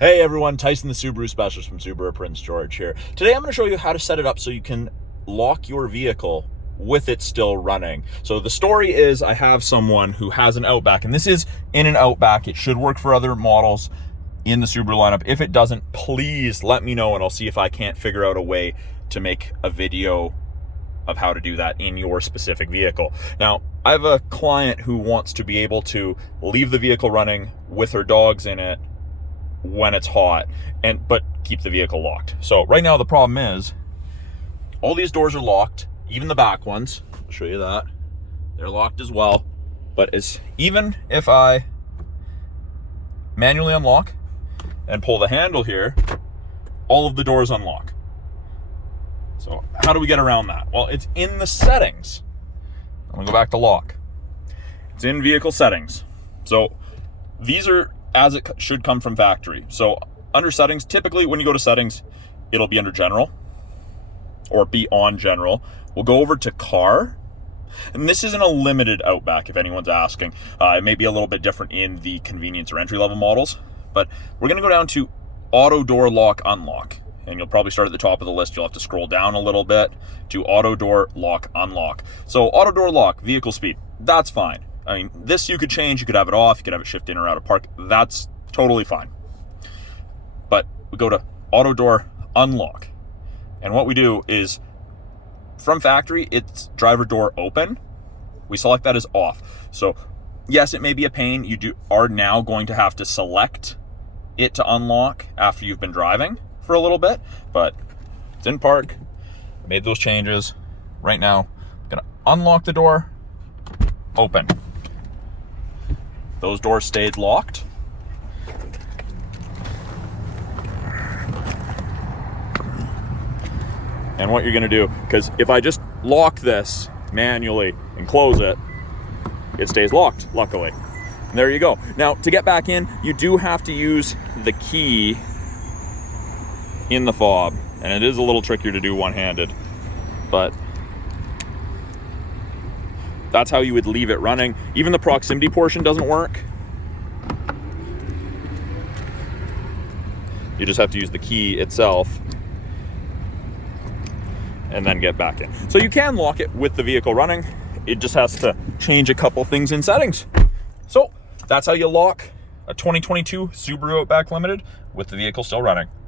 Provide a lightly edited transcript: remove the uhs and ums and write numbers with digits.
Hey everyone, Tyson the Subaru specialist from Subaru Prince George here. Today I'm going to show you how to set it up so you can lock your vehicle with it still running. So the story is I have someone who has an Outback, and this is in an Outback. It should work for other models in the Subaru lineup. If it doesn't, please let me know and I'll see if I can't figure out a way to make a video of how to do that in your specific vehicle. Now, I have a client who wants to be able to leave the vehicle running with her dogs in it when it's hot, but keep the vehicle locked. So right now the problem is all these doors are locked, even the back ones. I'll show you that. They're locked as well. But even if I manually unlock and pull the handle here, all of the doors unlock. So how do we get around that? Well, it's in the settings. I'm gonna go back to lock. It's in vehicle settings. So these are as it should come from factory. So under settings, typically when you go to settings, it'll be under general or be on general. We'll go over to car. And this isn't a limited Outback if anyone's asking. It may be a little bit different in the convenience or entry level models, but we're gonna go down to auto door lock unlock. And you'll probably start at the top of the list. You'll have to scroll down a little bit to auto door lock unlock. So auto door lock, vehicle speed, that's fine. I mean, this you could change, you could have it off, you could have it shift in or out of park. That's totally fine. But we go to auto door unlock. And what we do is from factory, it's driver door open. We select that as off. So yes, it may be a pain. You are now going to have to select it to unlock after you've been driving for a little bit, but it's in park. I made those changes. Right now, I'm gonna unlock the door, open. Those doors stayed locked. And what you're gonna do, because if I just lock this manually and close it, it stays locked, luckily. And there you go. Now, to get back in, you do have to use the key in the fob, and it is a little trickier to do one-handed, but that's how you would leave it running. Even the proximity portion doesn't work. You just have to use the key itself and then get back in. So you can lock it with the vehicle running. It just has to change a couple things in settings. So that's how you lock a 2022 Subaru Outback Limited with the vehicle still running.